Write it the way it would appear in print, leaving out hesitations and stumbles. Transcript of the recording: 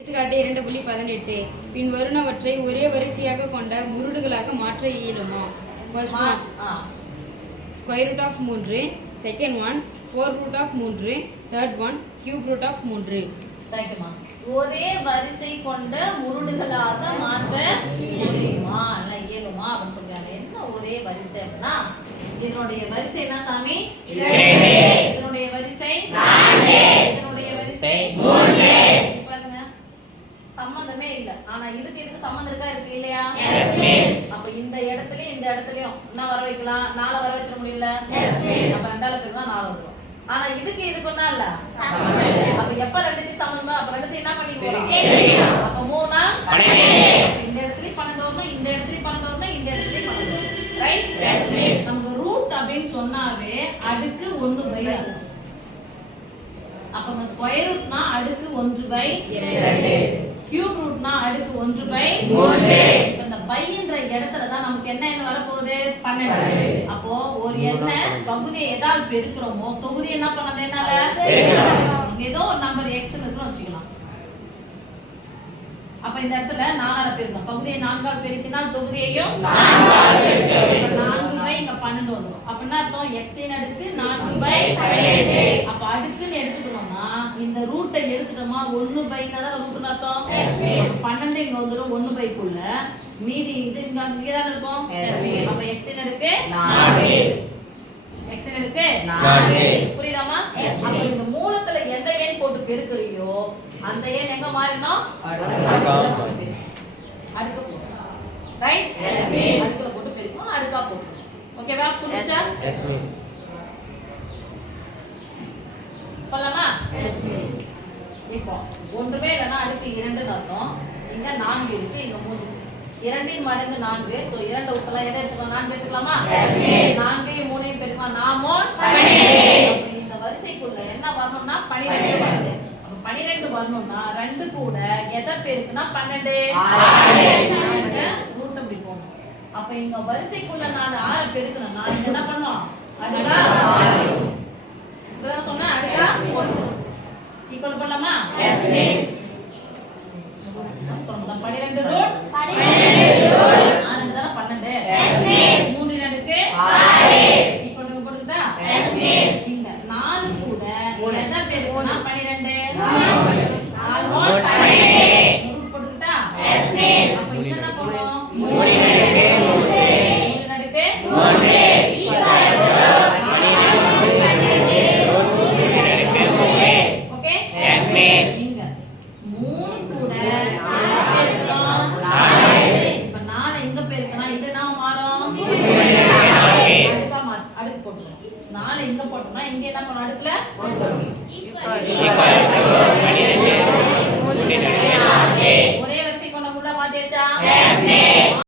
எடுத்துக்காட்டு 2.18 பின் வருணவற்றை ஒரே வரிசையாக கொண்ட முருடுகளாக மாற்ற இயலுமா? First one square root of 3, second one 4 root of 3, third one cube root of 3. ரைட்டுமா. ஒரே வரிசை கொண்ட முருடுகளாக மாற்ற முடியுமா இல்ல இயலுமா அப்படின்னு சொல்றாங்க. என்ன ஒரே வரிசை அப்படின்னா இதனுடைய வரிசை என்ன சாமி? 2. இதனுடைய வரிசை 4. இதனுடைய வரிசை 3. பாருங்க சம்பந்தமே இல்ல. ஆனா இதுக்கு சம்பந்தம் இருக்கா இருக்கு இல்லையா? Yes miss. அப்ப இந்த இடத்துலயும் இந்த இடத்துலயும் என்ன வர வைக்கலாம்? 4 வர வச்சிர முடியல? Yes miss. அப்ப 2ஆல பெருக்குனா 4 வந்துரும். ஆனா இதுக்கு ஒண்ணா இல்ல சம்பந்தம் இல்ல. அப்ப எப்ப ரெண்டுக்கு சம்பந்தமா அப்ப ரெண்டுக்கு என்ன பண்ணி போறோம்? தெரியும். அப்ப 3 12. இந்த இடத்துலயும் 12 வரணும், இந்த இடத்துலயும் 12 வரணும், இந்த இடத்துலயும் 12 வரணும். ரைட்? Yes miss. நம்ம ரூட் அப்படினு சொன்னாவே அடுக்கு 1/2. அப்ப ஸ்கொயர் ரூட்னா அடுக்கு 1/2. கியூப் ரூட்னா அடுக்கு 1/3. இப்ப இந்த பைன்ற இடத்துல தான் நமக்கு என்ன வர போகுது? 12. அப்போ ஒரு எண்ணை பகுதியை எதால் பெருக்குறோமோ தொகுதி என்ன பண்ணது? என்னால ஏதோ ஒரு நம்பர் x இருக்குன்னு வச்சுக்கலாம். அப்ப இந்த இடத்துல 4ஆல பெருக்கணும். பகுதியை 4ஆல் பெருக்கினால் தொகுதியையும் 4ஆல் பெருக்கணும். 4/12 இங்க 12 வந்துரும். அப்ப என்ன அர்த்தம்? x இன் அடுக்கு 4/12. அப்ப அடுக்குன்னு எடுத்துக்கணும்னா இந்த ரூட்டை எடுத்துட்டோமா 1/னா தான் ரூட்னு அர்த்தம். 12 இங்க வந்துரும் 1/2 குள்ள. மீதி இது இங்க தான் இருக்கும். அப்ப x இன் அடுக்கு 4. x இன் அடுக்கு 4. புரியுதாமா? அப்ப இந்த மூலத்துல எந்த எண் போட்டு பெருக்குறியோ அந்த எண் எங்க மாறிடும்? அடுக்கு போடு. ரைட்? அடுக்குல போட்டு பெருக்கணும், அடுக்கா போடு. ஓகேவா? புரியுதா? Yes miss. போலாமா? Yes miss. இப்போ ஒன்றுமே இல்லனா அடுக்கு 2 ன்னு அர்த்தம். இங்க 4 இருக்கு, இங்க 3. 2 இன் மடங்கு 4. சோ 2 ஊத்தலாம். எதை எடுத்துக்கலாம்? 4 எடுத்துக்கலாமா? Yes miss. 4 ஐயும் 3 ஐயும் பெருக்கலாம். 4 12. இந்த வரிசைக்குள்ள என்ன வரணும்னா 12 வரணும். 12 வரணும்னா 2 கூட எதை பெருக்குனா 12. 6 ரூட் அப்படி போணும். அப்ப இங்க வரிசைக்குள்ள நான் 6 பெருக்கணும்னா இங்க என்ன பண்ணுவோம்? அடுக்கா 6. இப்பதான் சொன்னா அடுக்கா போடணும். ஈக்குவல் பண்ணலாமா? Yes miss. சொல்லுங்க 12 ரூட் 12 ரூட் 6 தான 12. Yes miss. 3 இன் அடுக்கு 6 ஈக்குவல் போடுதா? Yes miss. இங்க 4 கூட எதை பெருக்குனா 12. 4 மோட் 12 ரூட் போட்டுட்டா? Yes miss. அப்ப இங்க என்ன பண்ணனும்? 3 இன் அடுக்கு 3 ஓகே? Yes miss. இங்க 3 கூட எதை பெருக்கலாம்? 4. இப்ப 4 எங்க பெருக்கனா இது என்ன மாறும்? அடுக்கா அடுக்கு போட்டுறோம். 4 எங்க போட்டோம்னா இங்க என்ன பண்ணனும்? அடுக்குல போட்டுறோம். Equal to 12